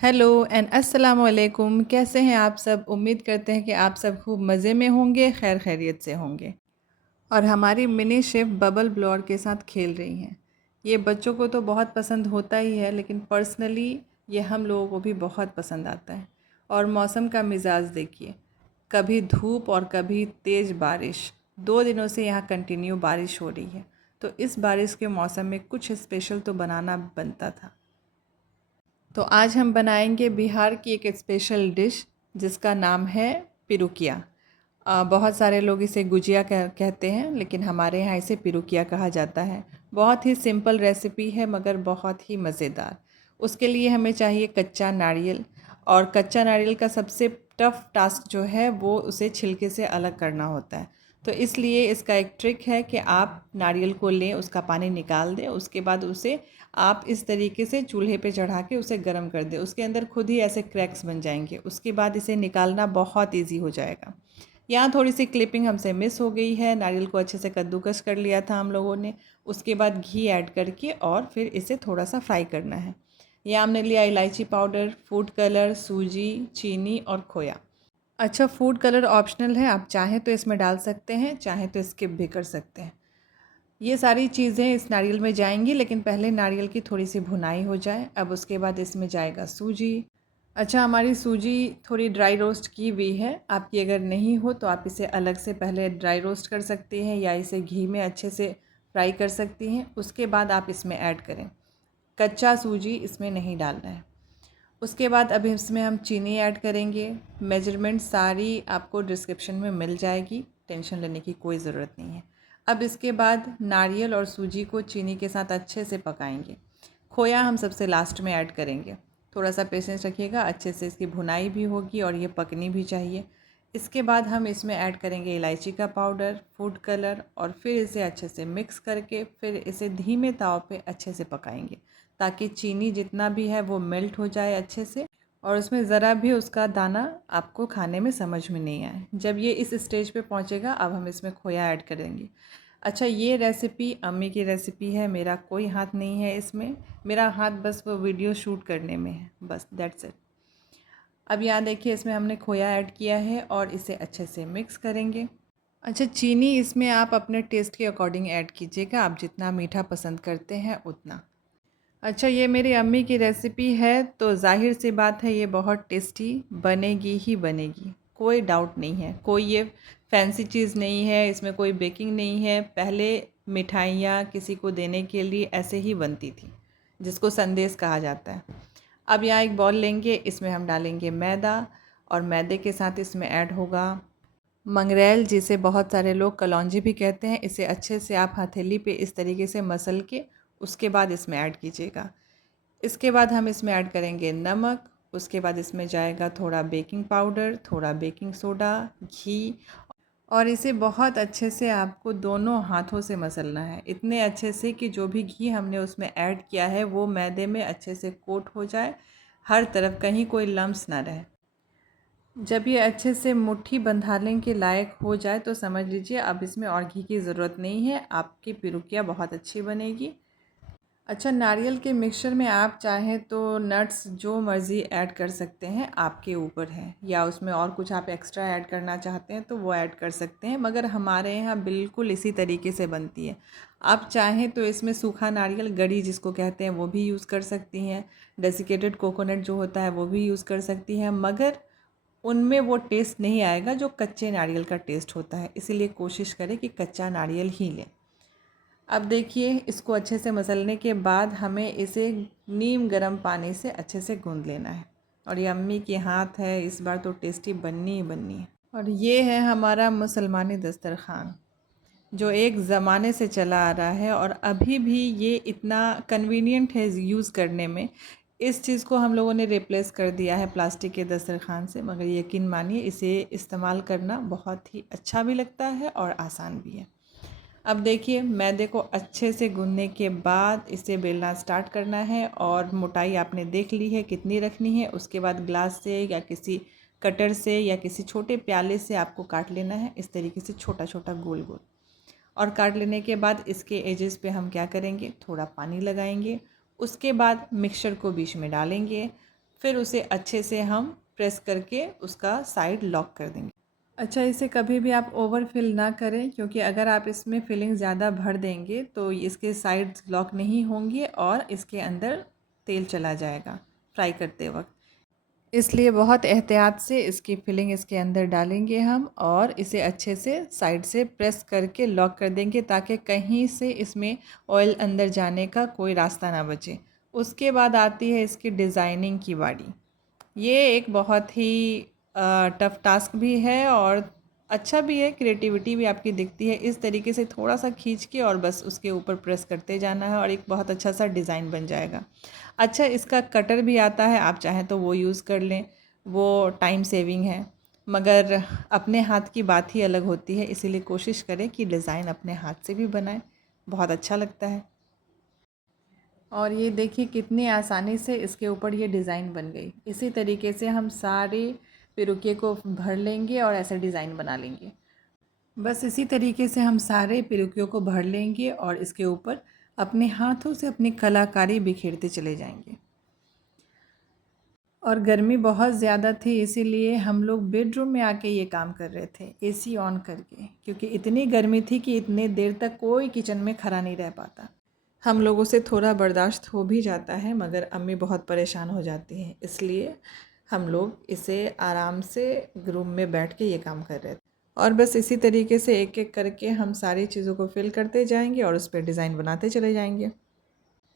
Hello and अस्सलाम वालेकुम। कैसे हैं आप सब? उम्मीद करते हैं कि आप सब खूब मज़े में होंगे, खैर खैरियत से होंगे। और हमारी मिनी शेफ़ बबल ब्लोअर के साथ खेल रही हैं। ये बच्चों को तो बहुत पसंद होता ही है, लेकिन पर्सनली ये हम लोगों को भी बहुत पसंद आता है। और मौसम का मिजाज देखिए, कभी धूप और कभी तेज़ बारिश। 2 दिनों से यहाँ कंटिन्यू बारिश हो रही है, तो इस बारिश के मौसम में कुछ स्पेशल तो बनाना बनता था। तो आज हम बनाएंगे बिहार की एक स्पेशल डिश जिसका नाम है पिरुकिया। बहुत सारे लोग इसे गुजिया कहते हैं, लेकिन हमारे यहाँ इसे पिरुकिया कहा जाता है। बहुत ही सिंपल रेसिपी है मगर बहुत ही मज़ेदार। उसके लिए हमें चाहिए कच्चा नारियल, और कच्चा नारियल का सबसे टफ़ टास्क जो है वो उसे छिलके से अलग करना होता है। तो इसलिए इसका एक ट्रिक है कि आप नारियल को लें, उसका पानी निकाल दें, उसके बाद उसे आप इस तरीके से चूल्हे पे चढ़ा के उसे गर्म कर दें। उसके अंदर खुद ही ऐसे क्रैक्स बन जाएंगे। उसके बाद इसे निकालना बहुत ईजी हो जाएगा। यहाँ थोड़ी सी क्लिपिंग हमसे मिस हो गई है। नारियल को अच्छे से कद्दूकस कर लिया था हम लोगों ने। उसके बाद घी ऐड करके और फिर इसे थोड़ा सा फ्राई करना है। यहाँ हमने लिया इलायची पाउडर, फूड कलर, सूजी, चीनी और खोया। अच्छा, फूड कलर ऑप्शनल है, आप चाहें तो इसमें डाल सकते हैं, चाहें तो स्किप भी कर सकते हैं। ये सारी चीज़ें इस नारियल में जाएंगी, लेकिन पहले नारियल की थोड़ी सी भुनाई हो जाए। अब उसके बाद इसमें जाएगा सूजी। अच्छा, हमारी सूजी थोड़ी ड्राई रोस्ट की हुई है। आपकी अगर नहीं हो तो आप इसे अलग से पहले ड्राई रोस्ट कर सकती हैं या इसे घी में अच्छे से फ्राई कर सकती हैं। उसके बाद आप इसमें ऐड करें। कच्चा सूजी इसमें नहीं डालना है। उसके बाद अब इसमें हम चीनी ऐड करेंगे। मेजरमेंट सारी आपको डिस्क्रिप्शन में मिल जाएगी, टेंशन लेने की कोई ज़रूरत नहीं है। अब इसके बाद नारियल और सूजी को चीनी के साथ अच्छे से पकाएंगे। खोया हम सबसे लास्ट में ऐड करेंगे। थोड़ा सा पेशेंस रखिएगा, अच्छे से इसकी भुनाई भी होगी और ये पकनी भी चाहिए। इसके बाद हम इसमें ऐड करेंगे इलायची का पाउडर, फूड कलर, और फिर इसे अच्छे से मिक्स करके फिर इसे धीमे ताव पे अच्छे से पकाएंगे, ताकि चीनी जितना भी है वो मेल्ट हो जाए अच्छे से और उसमें ज़रा भी उसका दाना आपको खाने में समझ में नहीं आए। जब ये इस स्टेज पे पहुंचेगा, अब हम इसमें खोया ऐड करेंगे। अच्छा, ये रेसिपी अम्मी की रेसिपी है, मेरा कोई हाथ नहीं है इसमें। मेरा हाथ बस वो वीडियो शूट करने में है, बस दैट्स इट। अब यहाँ देखिए, इसमें हमने खोया ऐड किया है और इसे अच्छे से मिक्स करेंगे। अच्छा, चीनी इसमें आप अपने टेस्ट के अकॉर्डिंग ऐड कीजिएगा, आप जितना मीठा पसंद करते हैं उतना। अच्छा, ये मेरी अम्मी की रेसिपी है, तो ज़ाहिर सी बात है ये बहुत टेस्टी बनेगी ही बनेगी, कोई डाउट नहीं है। कोई ये फैंसी चीज़ नहीं है, इसमें कोई बेकिंग नहीं है। पहले मिठाइयाँ किसी को देने के लिए ऐसे ही बनती थी, जिसको संदेश कहा जाता है। अब यहाँ एक बॉल लेंगे, इसमें हम डालेंगे मैदा, और मैदे के साथ इसमें ऐड होगा मंगरेल, जिसे बहुत सारे लोग कलौंजी भी कहते हैं। इसे अच्छे से आप हथेली पे इस तरीके से मसल के उसके बाद इसमें ऐड कीजिएगा। इसके बाद हम इसमें ऐड करेंगे नमक। उसके बाद इसमें जाएगा थोड़ा बेकिंग पाउडर, थोड़ा बेकिंग सोडा, घी, और इसे बहुत अच्छे से आपको दोनों हाथों से मसलना है, इतने अच्छे से कि जो भी घी हमने उसमें ऐड किया है वो मैदे में अच्छे से कोट हो जाए, हर तरफ कहीं कोई लम्स ना रहे। जब ये अच्छे से मुट्ठी बंधाने के लायक हो जाए तो समझ लीजिए अब इसमें और घी की ज़रूरत नहीं है, आपकी पिरुकिया बहुत अच्छी बनेगी। अच्छा, नारियल के मिक्सचर में आप चाहें तो नट्स जो मर्ज़ी ऐड कर सकते हैं, आपके ऊपर है, या उसमें और कुछ आप एक्स्ट्रा ऐड करना चाहते हैं तो वो ऐड कर सकते हैं, मगर हमारे यहाँ बिल्कुल इसी तरीके से बनती है। आप चाहें तो इसमें सूखा नारियल, गरी जिसको कहते हैं, वो भी यूज़ कर सकती हैं। डेसिकेटेड कोकोनट जो होता है वो भी यूज़ कर सकती हैं, मगर उनमें वो टेस्ट नहीं आएगा जो कच्चे नारियल का टेस्ट होता है। इसीलिए कोशिश करें कि कच्चा नारियल ही लें। अब देखिए, इसको अच्छे से मसलने के बाद हमें इसे नीम गर्म पानी से अच्छे से गूंद लेना है, और ये अम्मी के हाथ है, इस बार तो टेस्टी बननी ही बननी है। और ये है हमारा मुसलमानी दस्तरखान, जो एक ज़माने से चला आ रहा है और अभी भी ये इतना कन्वीनियंट है यूज़ करने में। इस चीज़ को हम लोगों ने रिप्लेस कर दिया है प्लास्टिक के दस्तरखान से, मगर यकीन मानिए इसे इस्तेमाल करना बहुत ही अच्छा भी लगता है और आसान भी है। अब देखिए, मैदे को अच्छे से गूंदने के बाद इसे बेलना स्टार्ट करना है, और मोटाई आपने देख ली है कितनी रखनी है। उसके बाद ग्लास से या किसी कटर से या किसी छोटे प्याले से आपको काट लेना है, इस तरीके से छोटा छोटा गोल गोल। और काट लेने के बाद इसके एजेस पे हम क्या करेंगे, थोड़ा पानी लगाएंगे। उसके बाद मिक्सचर को बीच में डालेंगे, फिर उसे अच्छे से हम प्रेस करके उसका साइड लॉक कर देंगे। अच्छा, इसे कभी भी आप ओवर फिल ना करें, क्योंकि अगर आप इसमें फिलिंग ज़्यादा भर देंगे तो इसके साइड्स लॉक नहीं होंगे और इसके अंदर तेल चला जाएगा फ्राई करते वक्त। इसलिए बहुत एहतियात से इसकी फिलिंग इसके अंदर डालेंगे हम और इसे अच्छे से साइड से प्रेस करके लॉक कर देंगे ताकि कहीं से इसमें ऑयल अंदर जाने का कोई रास्ता ना बचे। उसके बाद आती है इसकी डिज़ाइनिंग की बारी। ये एक बहुत ही टफ़ टास्क भी है और अच्छा भी है, क्रिएटिविटी भी आपकी दिखती है। इस तरीके से थोड़ा सा खींच के और बस उसके ऊपर प्रेस करते जाना है और एक बहुत अच्छा सा डिज़ाइन बन जाएगा। अच्छा, इसका कटर भी आता है, आप चाहें तो वो यूज़ कर लें, वो टाइम सेविंग है। मगर अपने हाथ की बात ही अलग होती है, इसीलिए कोशिश करें कि डिज़ाइन अपने हाथ से भी बनाएं, बहुत अच्छा लगता है। और ये देखिए कितनी आसानी से इसके ऊपर ये डिज़ाइन बन गई। इसी तरीके से हम सारे पिरुकिए को भर लेंगे और ऐसा डिज़ाइन बना लेंगे। बस इसी तरीके से हम सारे पिरुकियों को भर लेंगे और इसके ऊपर अपने हाथों से अपनी कलाकारी बिखेरते चले जाएंगे। और गर्मी बहुत ज़्यादा थी, इसीलिए हम लोग बेडरूम में आके ये काम कर रहे थे एसी ऑन करके, क्योंकि इतनी गर्मी थी कि इतने देर तक कोई किचन में खड़ा नहीं रह पाता। हम लोगों से थोड़ा बर्दाश्त हो भी जाता है, मगर अम्मी बहुत परेशान हो जाती हैं, इसलिए हम लोग इसे आराम से रूम में बैठ के ये काम कर रहे थे। और बस इसी तरीके से एक एक करके हम सारी चीज़ों को फिल करते जाएंगे और उस पर डिज़ाइन बनाते चले जाएंगे।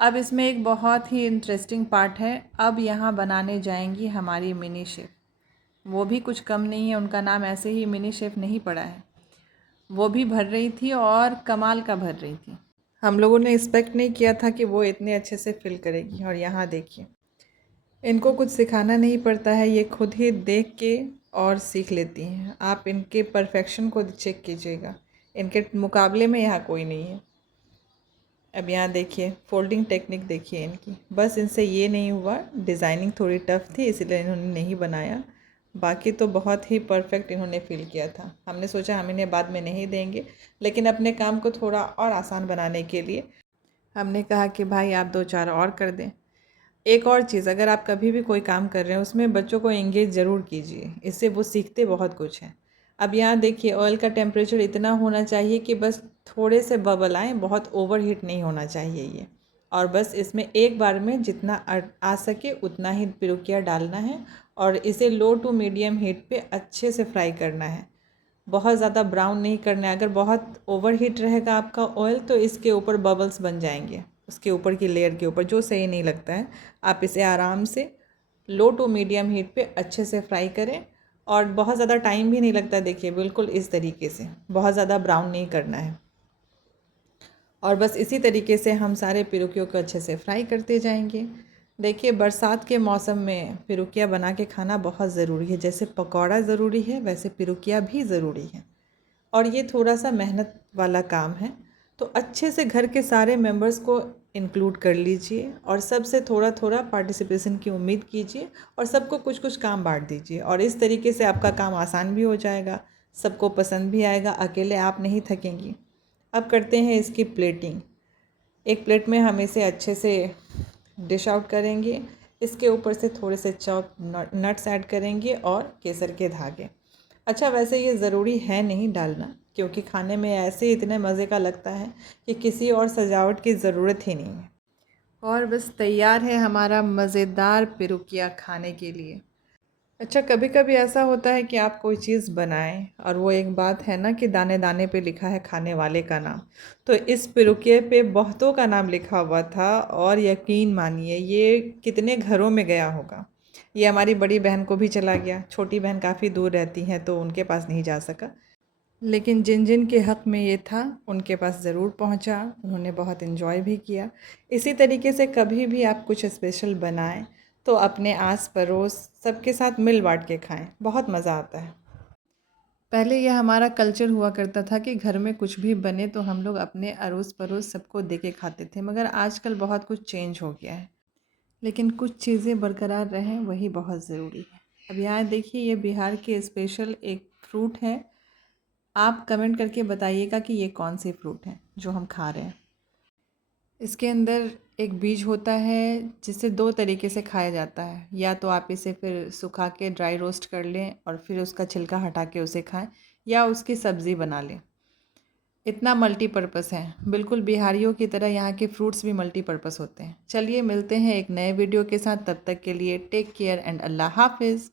अब इसमें एक बहुत ही इंटरेस्टिंग पार्ट है। अब यहाँ बनाने जाएंगी हमारी मिनी शेफ़। वो भी कुछ कम नहीं है, उनका नाम ऐसे ही मिनी शेफ़ नहीं पड़ा है। वो भी भर रही थी और कमाल का भर रही थी। हम लोगों ने एक्सपेक्ट नहीं किया था कि वो इतने अच्छे से फिल करेगी। और यहाँ देखिए, इनको कुछ सिखाना नहीं पड़ता है, ये खुद ही देख के और सीख लेती हैं। आप इनके परफेक्शन को चेक कीजिएगा, इनके मुकाबले में यहाँ कोई नहीं है। अब यहाँ देखिए फोल्डिंग टेक्निक देखिए इनकी, बस इनसे ये नहीं हुआ, डिज़ाइनिंग थोड़ी टफ़ थी इसलिए इन्होंने नहीं बनाया, बाकी तो बहुत ही परफेक्ट इन्होंने फ़ील किया था। हमने सोचा हम इन्हें बाद में नहीं देंगे, लेकिन अपने काम को थोड़ा और आसान बनाने के लिए हमने कहा कि भाई आप 2-4 और कर दें। एक और चीज़, अगर आप कभी भी कोई काम कर रहे हैं उसमें बच्चों को एंगेज ज़रूर कीजिए, इससे वो सीखते बहुत कुछ हैं। अब यहाँ देखिए ऑयल का टेम्परेचर इतना होना चाहिए कि बस थोड़े से बबल आएँ, बहुत ओवर हीट नहीं होना चाहिए ये। और बस इसमें एक बार में जितना आ सके उतना ही पिरुकिया डालना है और इसे लो टू मीडियम हीट पे अच्छे से फ्राई करना है। बहुत ज़्यादा ब्राउन नहीं करना है, अगर बहुत ओवर हीट रहेगा आपका ऑयल तो इसके ऊपर बबल्स बन जाएंगे, उसके ऊपर की लेयर के ऊपर, जो सही नहीं लगता है। आप इसे आराम से लो टू मीडियम हीट पे अच्छे से फ्राई करें और बहुत ज़्यादा टाइम भी नहीं लगता। देखिए बिल्कुल इस तरीके से, बहुत ज़्यादा ब्राउन नहीं करना है। और बस इसी तरीके से हम सारे पिरुकियों को अच्छे से फ्राई करते जाएंगे। देखिए बरसात के मौसम में पिरुकिया बना के खाना बहुत ज़रूरी है, जैसे पकौड़ा ज़रूरी है वैसे पिरुकिया भी ज़रूरी है। और ये थोड़ा सा मेहनत वाला काम है, तो अच्छे से घर के सारे मेंबर्स को इंक्लूड कर लीजिए और सबसे थोड़ा थोड़ा पार्टिसिपेशन की उम्मीद कीजिए और सबको कुछ कुछ काम बांट दीजिए और इस तरीके से आपका काम आसान भी हो जाएगा, सबको पसंद भी आएगा, अकेले आप नहीं थकेंगी। अब करते हैं इसकी प्लेटिंग। एक प्लेट में हम इसे अच्छे से डिश आउट करेंगे, इसके ऊपर से थोड़े से चॉप नट्स ऐड करेंगे और केसर के धागे। अच्छा, वैसे ये ज़रूरी है नहीं डालना, क्योंकि खाने में ऐसे ही इतने मज़े का लगता है कि किसी और सजावट की ज़रूरत ही नहीं है। और बस तैयार है हमारा मज़ेदार पिरुकिया खाने के लिए। अच्छा, कभी कभी ऐसा होता है कि आप कोई चीज़ बनाएं और वो एक बात है ना कि दाने दाने पे लिखा है खाने वाले का नाम, तो इस पिरुकिये पे बहुतों का नाम लिखा हुआ था और यकीन मानिए ये कितने घरों में गया होगा। ये हमारी बड़ी बहन को भी चला गया, छोटी बहन काफ़ी दूर रहती हैं तो उनके पास नहीं जा सका, लेकिन जिन जिन के हक़ में ये था उनके पास ज़रूर पहुंचा, उन्होंने बहुत इन्जॉय भी किया। इसी तरीके से कभी भी आप कुछ स्पेशल बनाएं तो अपने आस पड़ोस सबके साथ मिल बांट के खाएं, बहुत मज़ा आता है। पहले यह हमारा कल्चर हुआ करता था कि घर में कुछ भी बने तो हम लोग अपने अड़ोस पड़ोस सबको दे के खाते थे, मगर आजकल बहुत कुछ चेंज हो गया है, लेकिन कुछ चीज़ें बरकरार रहें वही बहुत ज़रूरी है। अब यहाँ देखिए ये बिहार के स्पेशल एक फ्रूट है, आप कमेंट करके बताइएगा कि ये कौन से फ्रूट हैं जो हम खा रहे हैं। इसके अंदर एक बीज होता है जिसे दो तरीके से खाया जाता है। या तो आप इसे फिर सुखा के ड्राई रोस्ट कर लें और फिर उसका छिलका हटा के उसे खाएं, या उसकी सब्ज़ी बना लें। इतना मल्टीपर्पस है, बिल्कुल बिहारियों की तरह यहाँ के फ्रूट्स भी मल्टीपर्पस होते हैं। चलिए मिलते हैं एक नए वीडियो के साथ, तब तक के लिए टेक केयर एंड अल्लाह हाफिज़।